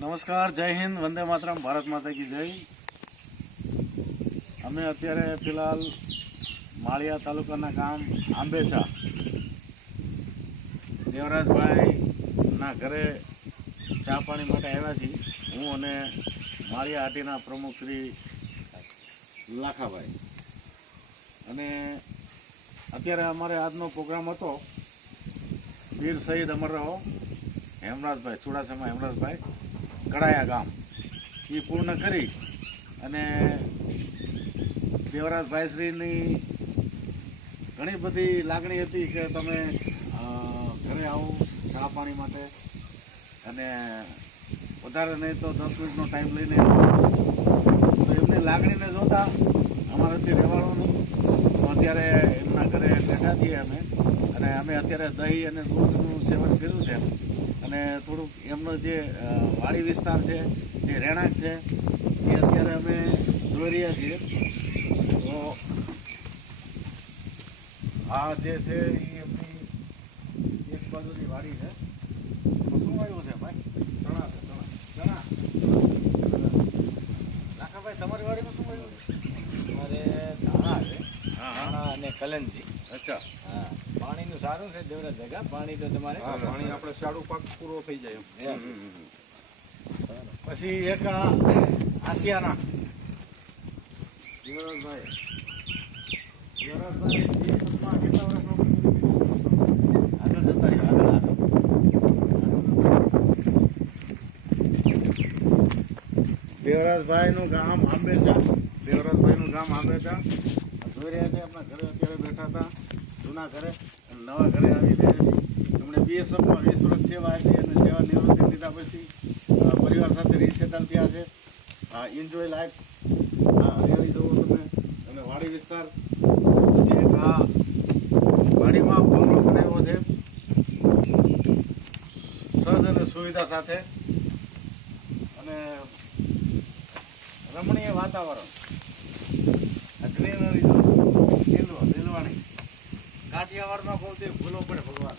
નમસ્કાર, જય હિન્દ, વંદે માતરમ, ભારત માતા કી જય. અમે અત્યારે ફિલહાલ માળિયા તાલુકાના ગામ આંબેચા દેવરાજભાઈના ઘરે ચા પાણી માટે આવ્યા છીએ. હું અને માળિયા હાટીના પ્રમુખ શ્રી લાખાભાઈ. અને અત્યારે અમારે આજનો પ્રોગ્રામ હતો વીર શહીદ અમર રહો હેમરાજભાઈ, ચુડાસમા હેમરાજભાઈ, કડાયા ગામ, એ પૂર્ણ કરી અને દેવરાજભાઈશ્રીની ઘણી બધી લાગણી હતી કે તમે ઘરે આવો ચા પાણી માટે, અને વધારે નહીં તો 10 મિનિટનો ટાઈમ લઈને તો એમની લાગણીને જોતા અમારાથી રહેવાનું. અત્યારે એમના ઘરે બેઠા છીએ અમે, અને અમે અત્યારે દહીં અને દૂધનું સેવન કર્યું છે. અને થોડુંક એમનો જે વાડી વિસ્તાર છે, જે રહેણાંક છે, એ અત્યારે અમે જોઈ રહ્યા છીએ. તો આ જે છે એ એમની એક બાજુની વાડી છે. શું આવ્યું છે ભાઈ? ચણા છે, ચણા. લાખાભાઈ, તમારી વાડીમાં શું આવ્યું છે? અમારે ધાણા છે, હા ધાણા અને કલંજી. અચ્છા. હા, પાણીનું સારું છે દેવરાજ ભેગા. પાણી તો તમારે પાણી આપણે શાડું પાક પૂરો થઈ જાય એમ. પછી એક આસિયાના દેવરાજભાઈ કેટલા વર્ષનો આગળ જતા રહ્યો, આગળ દેવરાજભાઈનું ગામ આંબેચા. દેવરાજભાઈનું ગામ આંબેચા જોઈ રહ્યા છે. આપણા ઘરે અત્યારે બેઠા હતા, જૂના ઘરે, અને નવા ઘરે આવીને એમણે બીએસએફમાં 20 વર્ષ સેવા આપી અને સેવા નિવૃત્તિ લીધા પછી પરિવાર સાથે રીસેટલ થયા છે. Enjoy life. હરિયાળી જોવો તમે, અને વાડી વિસ્તાર. પછી એક આ વાડીમાં બંગલો બનાવ્યો છે સહજ અને સુવિધા સાથે, અને રમણીય વાતાવરણ. ગ્રીનરી લીલવાણી. કાઠિયાવાડમાં કહું તે ભૂલો પડે ભગવાન.